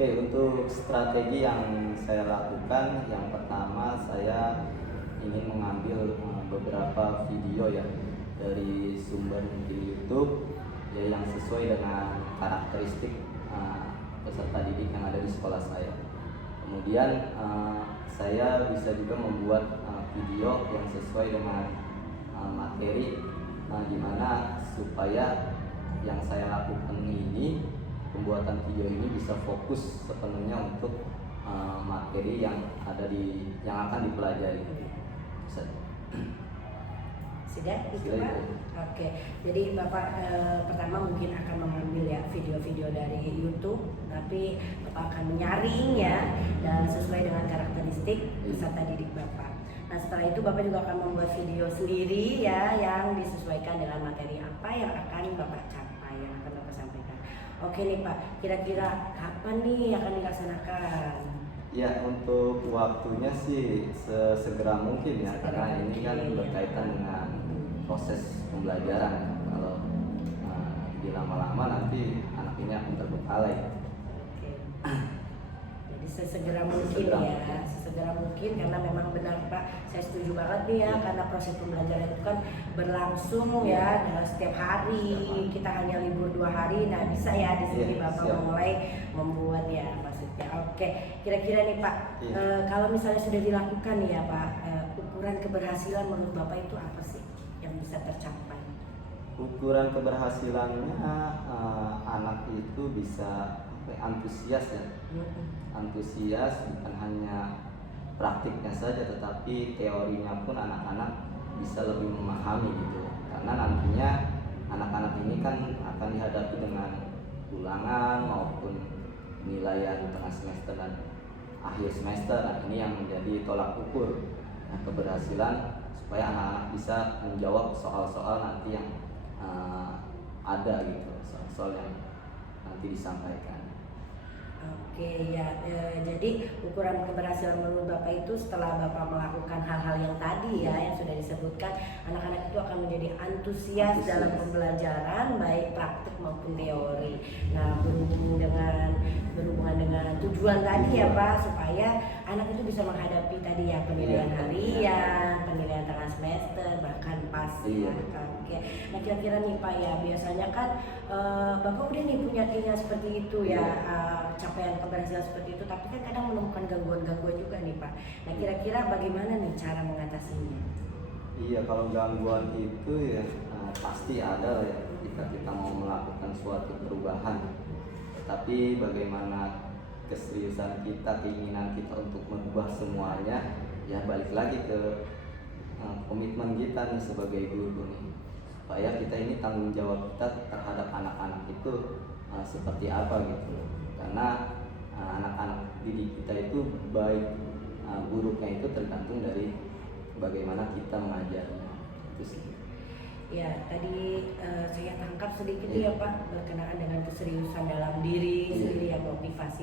Oke, untuk strategi yang saya lakukan, yang pertama saya ingin mengambil beberapa video ya dari sumber di YouTube ya yang sesuai dengan karakteristik peserta didik yang ada di sekolah saya. Kemudian saya bisa juga membuat video yang sesuai dengan materi di mana supaya yang saya lakukan ini, pembuatan video ini bisa fokus sepenuhnya untuk materi yang akan dipelajari. Sudah itu Pak? Oke, jadi Bapak pertama mungkin akan mengambil ya video-video dari YouTube, tapi Bapak akan menyaring ya dan sesuai dengan karakteristik peserta didik Bapak. Nah setelah itu Bapak juga akan membuat video sendiri ya yang disesuaikan dengan materi apa yang akan Bapak capai, yang akan Bapak sampaikan. Oke nih Pak, kira-kira kapan nih akan dilaksanakan? Ya, untuk waktunya sih sesegera mungkin ya, karena ini kan berkaitan dengan proses pembelajaran. Kalau dilama-lama nanti anak ini akan terbengkalai. Oke. Jadi sesegera mungkin ya, sesegera mungkin, karena memang benar Pak, saya setuju banget nih ya, karena proses pembelajaran itu kan berlangsung ya setiap hari, kita hanya libur 2 hari, nah bisa ya di sini Bapak mulai membuat ya maksudnya. Oke, kira-kira nih Pak, kalau misalnya sudah dilakukan nih ya Pak, ukuran keberhasilan menurut Bapak itu apa sih yang bisa tercapai? Ukuran keberhasilannya anak itu bisa antusias ya, antusias bukan hanya praktiknya saja, tetapi teorinya pun anak-anak bisa lebih memahami gitu. Karena nantinya anak-anak ini kan akan dihadapi dengan ulangan maupun penilaian tengah semester dan akhir semester. Nah, ini yang menjadi tolak ukur keberhasilan supaya anak-anak bisa menjawab soal-soal nanti yang ada gitu, soal-soal yang nanti disampaikan. Oke ya, jadi ukuran keberhasilan menurut Bapak itu setelah Bapak melakukan hal-hal yang tadi ya yang sudah disebutkan, anak-anak itu akan menjadi antusias dalam pembelajaran baik praktik maupun teori. Nah berhubungan dengan tujuan tadi ya Pak, supaya anak itu bisa menghadapi tadi ya penilaian harian, penilaian tengah semester, bahkan pas ya. Oke. Nah kira-kira nih Pak ya, biasanya kan Bapak udah nih punya keinginan seperti itu ya, capaian keberhasilan seperti itu, tapi kan kadang menemukan gangguan-gangguan juga nih Pak. Nah kira-kira bagaimana nih cara mengatasinya? Iya, kalau gangguan itu ya pasti ada ya jika kita mau melakukan suatu perubahan. Tapi bagaimana keseriusan kita, keinginan kita untuk merubah semuanya, ya balik lagi ke komitmen kita nih sebagai guru nih, supaya kita ini tanggung jawab kita terhadap anak-anak itu seperti apa gitu. Karena anak-anak didik kita itu baik buruknya itu tergantung dari bagaimana kita mengajarnya. Itu sih. Ya, tadi saya tangkap sedikit ya Pak berkenaan dengan keseriusan dalam diri sendiri ya, motivasi